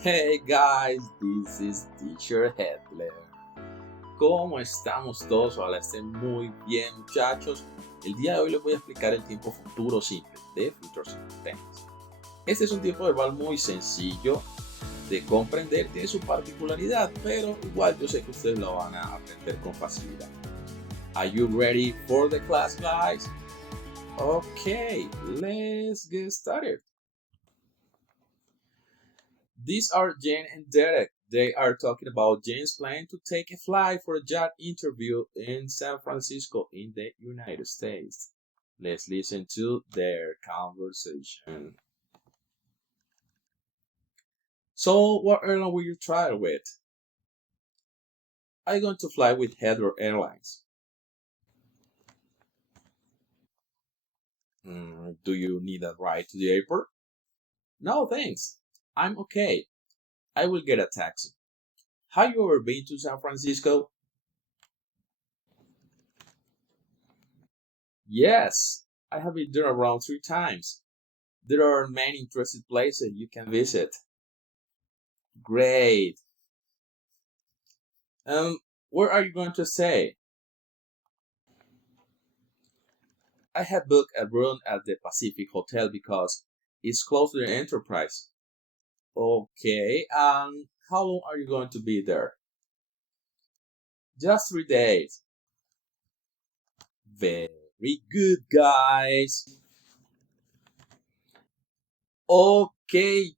Hey guys, this is Teacher Headler. ¿Cómo estamos todos? Ojalá estén muy bien, muchachos. El día de hoy les voy a explicar el tiempo futuro simple de Future Simple Tense. Este es un tiempo verbal muy sencillo de comprender, tiene su particularidad, pero igual yo sé que ustedes lo van a aprender con facilidad. Are you ready for the class, guys? Okay, let's get started. These are Jen and Derek. They are talking about Jen's plan to take a flight for a job interview in San Francisco in the United States. Let's listen to their conversation. So, what airline will you travel with? I'm going to fly with Heathrow Airlines. Do you need a ride to the airport? No, thanks. I'm okay. I will get a taxi. Have you ever been to San Francisco? Yes, I have been there around 3 times. There are many interesting places you can visit. Great. Where are you going to stay? I have booked a room at the Pacific Hotel because it's close to the Enterprise. Okay, how long are you going to be there? Just 3 days. Very good, guys. Ok,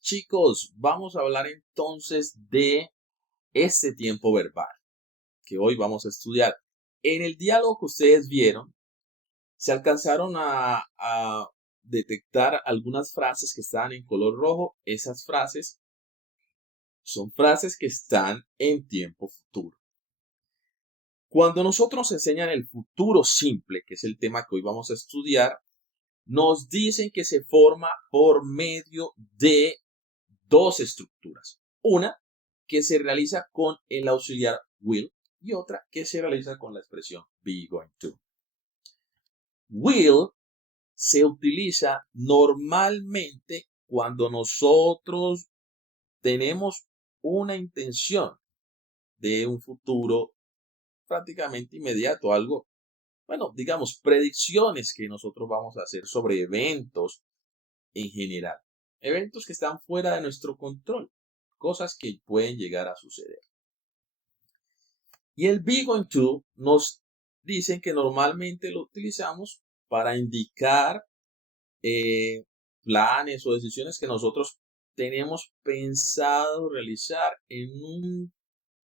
chicos, vamos a hablar entonces de este tiempo verbal que hoy vamos a estudiar. En el diálogo que ustedes vieron, se alcanzaron a detectar algunas frases que estaban en color rojo. Esas frases son frases que están en tiempo futuro. Cuando nosotros nos enseñan el futuro simple, que es el tema que hoy vamos a estudiar, nos dicen que se forma por medio de dos estructuras. Una que se realiza con el auxiliar will y otra que se realiza con la expresión be going to. Will se utiliza normalmente cuando nosotros tenemos una intención de un futuro prácticamente inmediato, algo, bueno, digamos, predicciones que nosotros vamos a hacer sobre eventos en general, eventos que están fuera de nuestro control, cosas que pueden llegar a suceder. Y el be going to nos dicen que normalmente lo utilizamos para indicar planes o decisiones que nosotros tenemos pensado realizar en un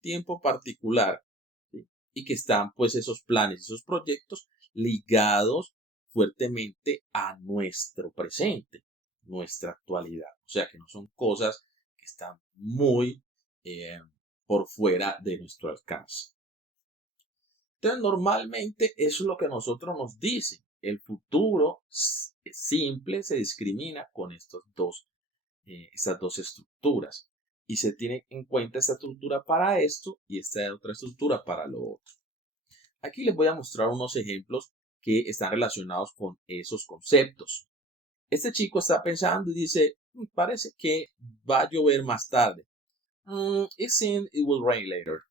tiempo particular, ¿sí? Y que están pues esos planes, esos proyectos ligados fuertemente a nuestro presente, nuestra actualidad. O sea que no son cosas que están muy por fuera de nuestro alcance. Entonces, normalmente eso es lo que nosotros nos dicen. El futuro simple se discrimina con estas dos estructuras. Y se tiene en cuenta esta estructura para esto y esta otra estructura para lo otro. Aquí les voy a mostrar unos ejemplos que están relacionados con esos conceptos. Este chico está pensando y dice, parece que va a llover más tarde. It seems it will rain later.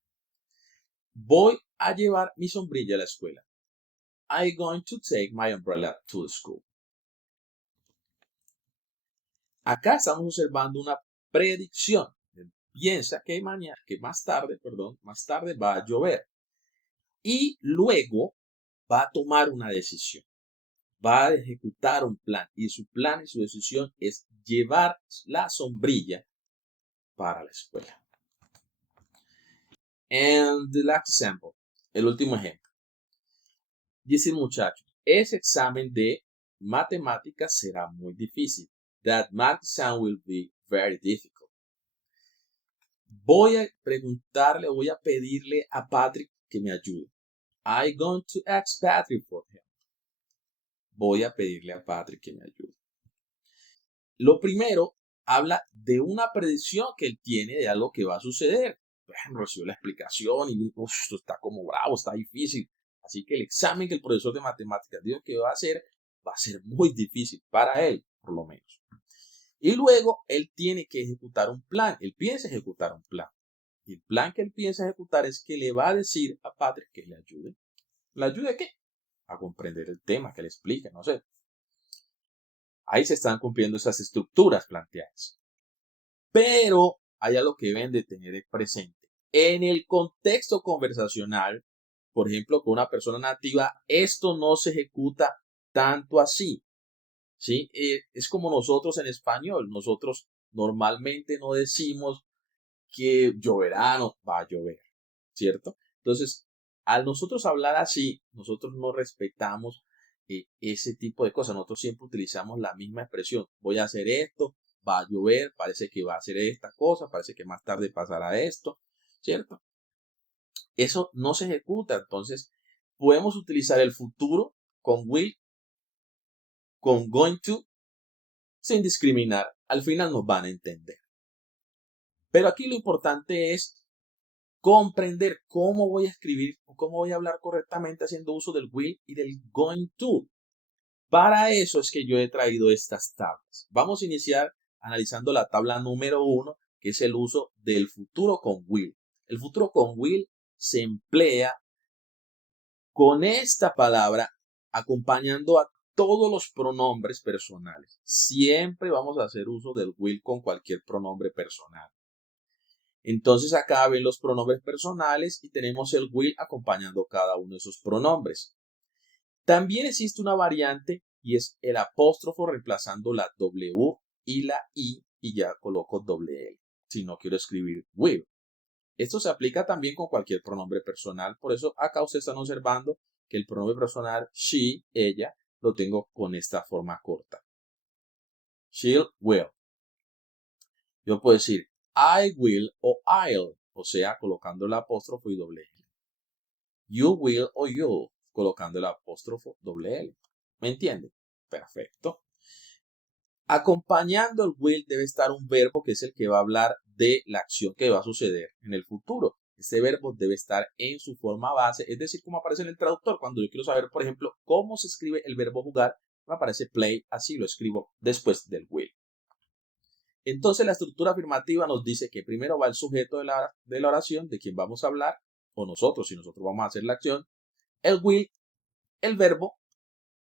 Voy a llevar mi sombrilla a la escuela. I'm going to take my umbrella to the school. Acá estamos observando una predicción. Piensa que más tarde va a llover. Y luego va a tomar una decisión. Va a ejecutar un plan. Y su plan y su decisión es llevar la sombrilla para la escuela. And the last example, el último ejemplo. Dice el muchacho, ese examen de matemáticas será muy difícil. That math exam will be very difficult. Voy a pedirle a Patrick que me ayude. I'm going to ask Patrick for him. Voy a pedirle a Patrick que me ayude. Lo primero habla de una predicción que él tiene de algo que va a suceder. Por ejemplo, recibió la explicación y esto está como bravo, está difícil. Así que el examen que el profesor de matemáticas dijo que va a ser muy difícil para él, por lo menos. Y luego él tiene que ejecutar un plan. Él piensa ejecutar un plan. Y el plan que él piensa ejecutar es que le va a decir a Patrick que le ayude. ¿Le ayude a qué? A comprender el tema, que le explique, no sé. Ahí se están cumpliendo esas estructuras planteadas. Pero hay algo que deben de tener presente. En el contexto conversacional, por ejemplo, con una persona nativa, esto no se ejecuta tanto así. ¿Sí? Es como nosotros en español. Nosotros normalmente no decimos que lloverá, no va a llover, ¿cierto? Entonces, al nosotros hablar así, nosotros no respetamos ese tipo de cosas. Nosotros siempre utilizamos la misma expresión. Voy a hacer esto, va a llover, parece que va a hacer esta cosa, parece que más tarde pasará esto, ¿cierto? Eso no se ejecuta. Entonces, podemos utilizar el futuro con will, con going to, sin discriminar. Al final nos van a entender. Pero aquí lo importante es comprender cómo voy a escribir o cómo voy a hablar correctamente haciendo uso del will y del going to. Para eso es que yo he traído estas tablas. Vamos a iniciar analizando la tabla número 1, que es el uso del futuro con will. El futuro con will se emplea con esta palabra acompañando a todos los pronombres personales. Siempre vamos a hacer uso del will con cualquier pronombre personal. Entonces acá ven los pronombres personales y tenemos el will acompañando cada uno de esos pronombres. También existe una variante y es el apóstrofo reemplazando la W y la I y ya coloco doble L si no quiero escribir will. Esto se aplica también con cualquier pronombre personal, por eso acá ustedes están observando que el pronombre personal she, ella, lo tengo con esta forma corta. She'll, will. Yo puedo decir I will o I'll, o sea, colocando el apóstrofo y doble L. You will o you'll, colocando el apóstrofo doble L. ¿Me entienden? Perfecto. Acompañando el will debe estar un verbo que es el que va a hablar de la acción que va a suceder en el futuro. Este verbo debe estar en su forma base, es decir, como aparece en el traductor. Cuando yo quiero saber, por ejemplo, cómo se escribe el verbo jugar, me aparece play, así lo escribo después del will. Entonces la estructura afirmativa nos dice que primero va el sujeto de la oración de quien vamos a hablar, o nosotros, si nosotros vamos a hacer la acción, el will, el verbo,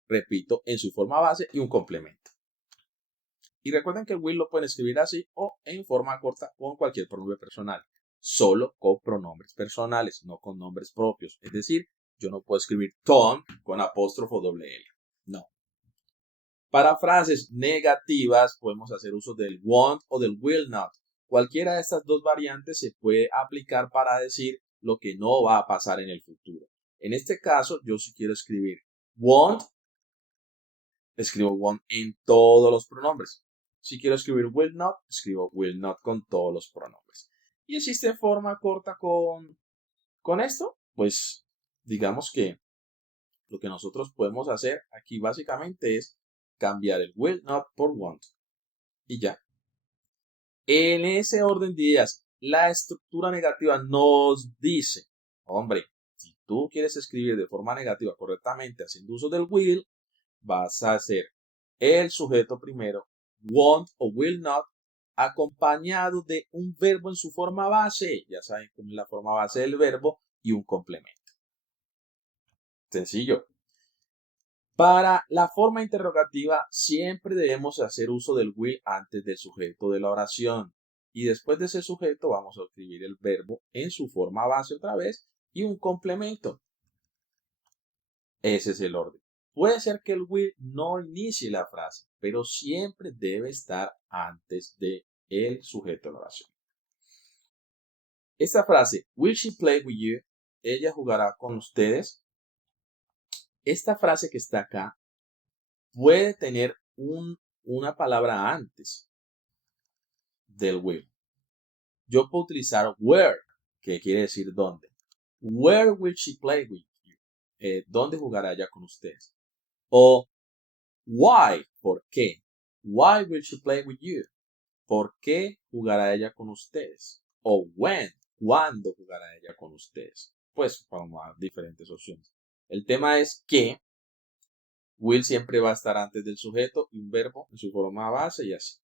repito, en su forma base y un complemento. Y recuerden que el will lo pueden escribir así o en forma corta con cualquier pronombre personal, solo con pronombres personales, no con nombres propios. Es decir, yo no puedo escribir Tom con apóstrofo doble L, no. Para frases negativas podemos hacer uso del won't o del will not. Cualquiera de estas dos variantes se puede aplicar para decir lo que no va a pasar en el futuro. En este caso, yo si quiero escribir won't, escribo won't en todos los pronombres. Si quiero escribir will not, escribo will not con todos los pronombres. ¿Y existe forma corta con esto? Pues digamos que lo que nosotros podemos hacer aquí básicamente es cambiar el will not por won't. Y ya. En ese orden de ideas, la estructura negativa nos dice, hombre, si tú quieres escribir de forma negativa correctamente haciendo uso del will, vas a hacer el sujeto primero, won't o will not, acompañado de un verbo en su forma base. Ya saben cómo es la forma base del verbo y un complemento. Sencillo. Para la forma interrogativa siempre debemos hacer uso del will antes del sujeto de la oración. Y después de ese sujeto vamos a escribir el verbo en su forma base otra vez y un complemento. Ese es el orden. Puede ser que el will no inicie la frase, pero siempre debe estar antes de el sujeto de la oración. Esta frase, will she play with you? Ella jugará con ustedes. Esta frase que está acá puede tener una palabra antes del will. Yo puedo utilizar where, que quiere decir dónde. Where will she play with you? ¿Dónde jugará ella con ustedes? O why, ¿por qué? Why will she play with you? ¿Por qué jugará ella con ustedes? O when, ¿cuándo jugará ella con ustedes? Pues vamos a dar diferentes opciones. El tema es que will siempre va a estar antes del sujeto y un verbo en su forma base y así.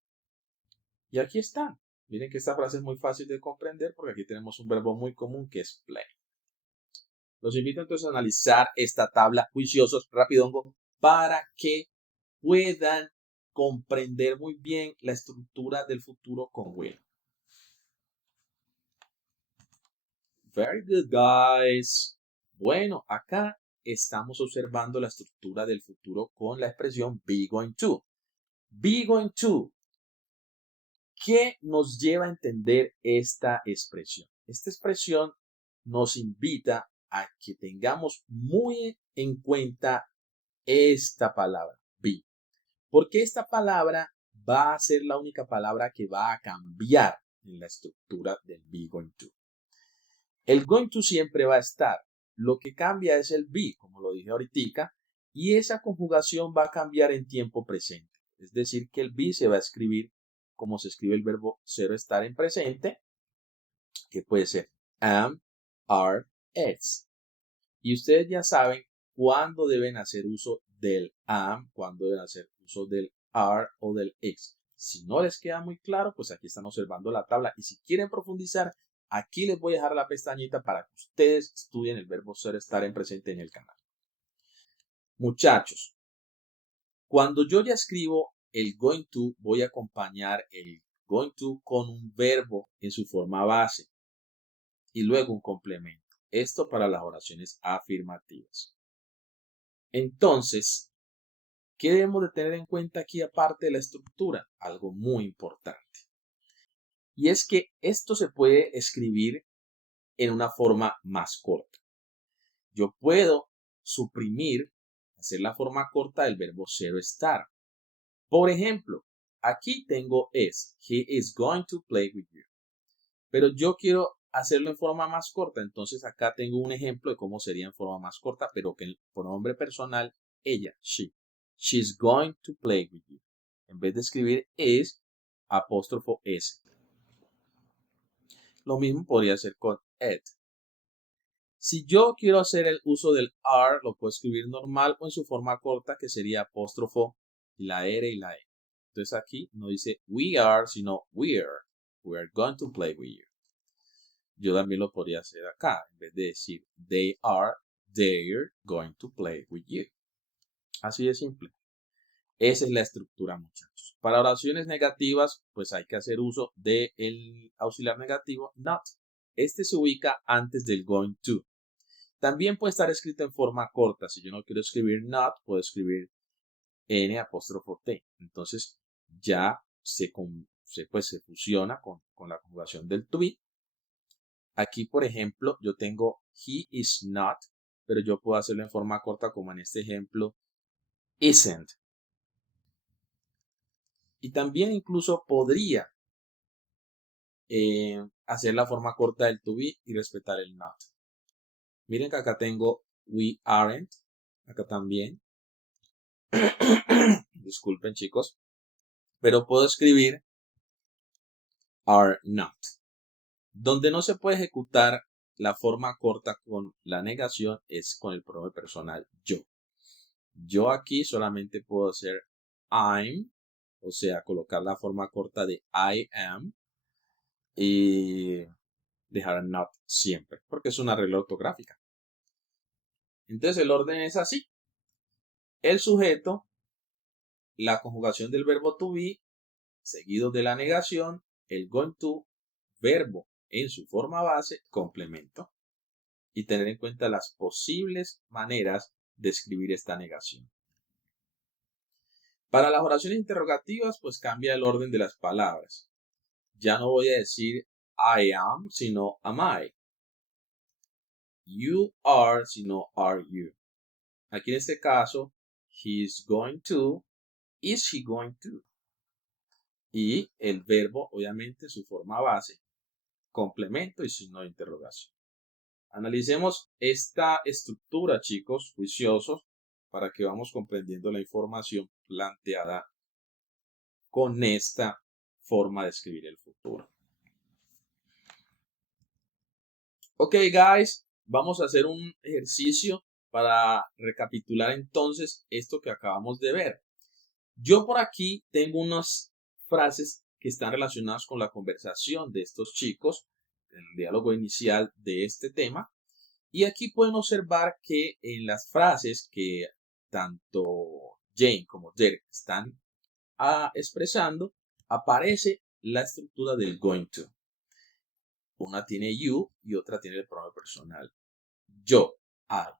Y aquí están. Miren que esta frase es muy fácil de comprender porque aquí tenemos un verbo muy común que es play. Los invito entonces a analizar esta tabla juiciosos, rapidongo, para que puedan comprender muy bien la estructura del futuro con will. Very good, guys. Bueno, acá estamos observando la estructura del futuro con la expresión be going to. Be going to. ¿Qué nos lleva a entender esta expresión? Esta expresión nos invita a que tengamos muy en cuenta esta palabra, be. Porque esta palabra va a ser la única palabra que va a cambiar en la estructura del be going to. El going to siempre va a estar. Lo que cambia es el be, como lo dije ahorita, y esa conjugación va a cambiar en tiempo presente. Es decir, que el be se va a escribir como se escribe el verbo ser o estar en presente, que puede ser am, are, is. Y ustedes ya saben cuándo deben hacer uso del am, cuándo deben hacer uso del are o del is. Si no les queda muy claro, pues aquí están observando la tabla. Y si quieren profundizar, aquí les voy a dejar la pestañita para que ustedes estudien el verbo ser, estar en presente en el canal. Muchachos, cuando yo ya escribo el going to, voy a acompañar el going to con un verbo en su forma base y luego un complemento. Esto para las oraciones afirmativas. Entonces, ¿qué debemos de tener en cuenta aquí aparte de la estructura? Algo muy importante. Y es que esto se puede escribir en una forma más corta. Yo puedo suprimir, hacer la forma corta del verbo ser o estar. Por ejemplo, aquí tengo is. He is going to play with you. Pero yo quiero hacerlo en forma más corta. Entonces acá tengo un ejemplo de cómo sería en forma más corta, pero que el pronombre personal, ella, she. She's going to play with you. En vez de escribir is, apóstrofo s. Lo mismo podría ser con it. Si yo quiero hacer el uso del are, lo puedo escribir normal o en su forma corta, que sería apóstrofo y la R y la E. Entonces aquí no dice we are, sino we're. We are going to play with you. Yo también lo podría hacer acá. En vez de decir they're going to play with you. Así de simple. Esa es la estructura, muchachos. Para oraciones negativas, pues hay que hacer uso del auxiliar negativo not. Este se ubica antes del going to. También puede estar escrito en forma corta. Si yo no quiero escribir not, puedo escribir n apóstrofo t. Entonces ya se fusiona con la conjugación del to be. Aquí, por ejemplo, yo tengo he is not, pero yo puedo hacerlo en forma corta como en este ejemplo, isn't. Y también incluso podría hacer la forma corta del to be y respetar el not. Miren que acá tengo we aren't, acá también. Disculpen, chicos, pero puedo escribir are not. Donde no se puede ejecutar la forma corta con la negación es con el pronombre personal yo. Yo aquí solamente puedo hacer I'm, o sea, colocar la forma corta de I am y dejar not siempre, porque es una regla ortográfica. Entonces el orden es así. El sujeto, la conjugación del verbo to be, seguido de la negación, el going to, verbo en su forma base, complemento. Y tener en cuenta las posibles maneras de escribir esta negación. Para las oraciones interrogativas, pues cambia el orden de las palabras. Ya no voy a decir I am, sino am I. You are, sino are you. Aquí en este caso, he is going to, is he going to. Y el verbo, obviamente, su forma base, complemento y signo de interrogación. Analicemos esta estructura, chicos, juiciosos, para que vamos comprendiendo la información planteada con esta forma de escribir el futuro. Ok, guys, vamos a hacer un ejercicio para recapitular entonces esto que acabamos de ver. Yo por aquí tengo unas frases que están relacionados con la conversación de estos chicos, el diálogo inicial de este tema. Y aquí pueden observar que en las frases que tanto Jane como Derek están expresando, aparece la estructura del going to. Una tiene you y otra tiene el pronombre personal. Yo, I.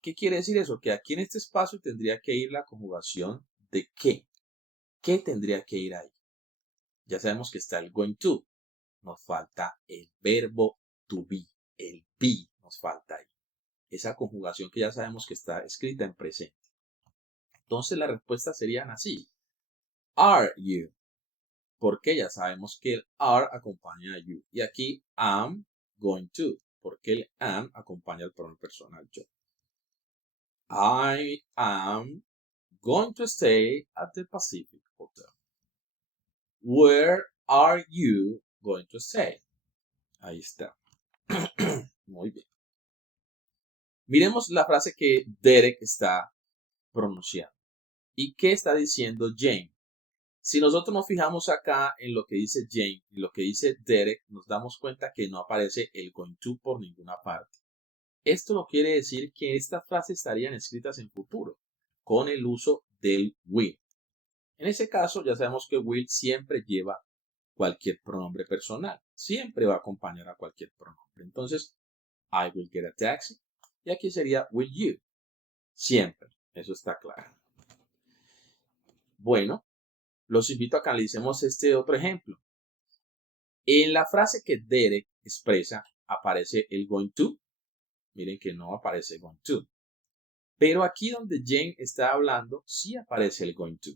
¿Qué quiere decir eso? Que aquí en este espacio tendría que ir la conjugación de qué. ¿Qué tendría que ir ahí? Ya sabemos que está el going to. Nos falta el verbo to be. El be nos falta ahí. Esa conjugación que ya sabemos que está escrita en presente. Entonces las respuestas serían así. Are you? Porque ya sabemos que el are acompaña a you. Y aquí am going to. Porque el am acompaña al pronombre personal yo. I am going to stay at the Pacific Hotel. Where are you going to stay? Ahí está. Muy bien. Miremos la frase que Derek está pronunciando. ¿Y qué está diciendo Jane? Si nosotros nos fijamos acá en lo que dice Jane y lo que dice Derek, nos damos cuenta que no aparece el going to por ninguna parte. Esto no quiere decir que estas frases estarían escritas en futuro, con el uso del will. En ese caso, ya sabemos que will siempre lleva cualquier pronombre personal. Siempre va a acompañar a cualquier pronombre. Entonces, I will get a taxi. Y aquí sería will you. Siempre. Eso está claro. Bueno, los invito a que analicemos este otro ejemplo. En la frase que Derek expresa, aparece el going to. Miren que no aparece going to. Pero aquí donde Jane está hablando, sí aparece el going to.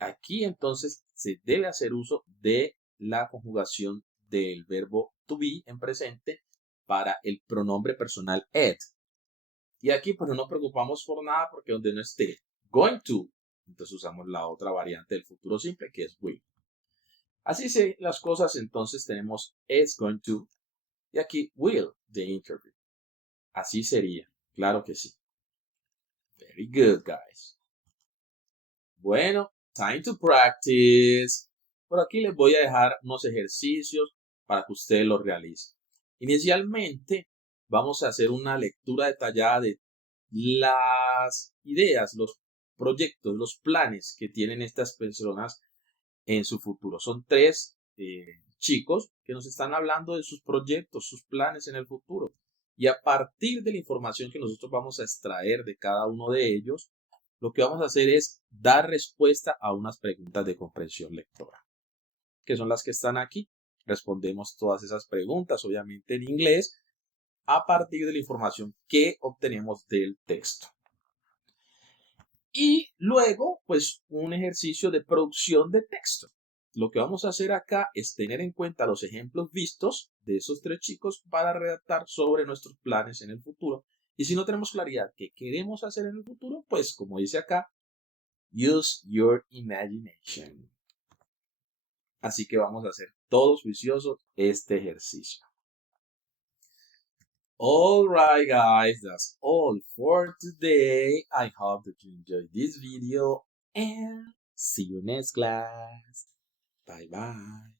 Aquí entonces se debe hacer uso de la conjugación del verbo to be en presente para el pronombre personal it. Y aquí pues no nos preocupamos por nada porque donde no esté going to, entonces usamos la otra variante del futuro simple que es will. Así se las cosas, entonces tenemos is going to y aquí will the interview. Así sería, claro que sí. Very good, guys. Bueno, time to practice. Por aquí les voy a dejar unos ejercicios para que ustedes los realicen. Inicialmente vamos a hacer una lectura detallada de las ideas, los proyectos, los planes que tienen estas personas en su futuro. Son tres chicos que nos están hablando de sus proyectos, sus planes en el futuro. Y a partir de la información que nosotros vamos a extraer de cada uno de ellos, lo que vamos a hacer es dar respuesta a unas preguntas de comprensión lectora, que son las que están aquí. Respondemos todas esas preguntas, obviamente en inglés, a partir de la información que obtenemos del texto. Y luego, pues, un ejercicio de producción de texto. Lo que vamos a hacer acá es tener en cuenta los ejemplos vistos de esos tres chicos para redactar sobre nuestros planes en el futuro. Y si no tenemos claridad qué queremos hacer en el futuro, pues, como dice acá, use your imagination. Así que vamos a hacer todos juiciosos este ejercicio. Alright guys, that's all for today. I hope that you enjoyed this video and see you next class. Bye bye.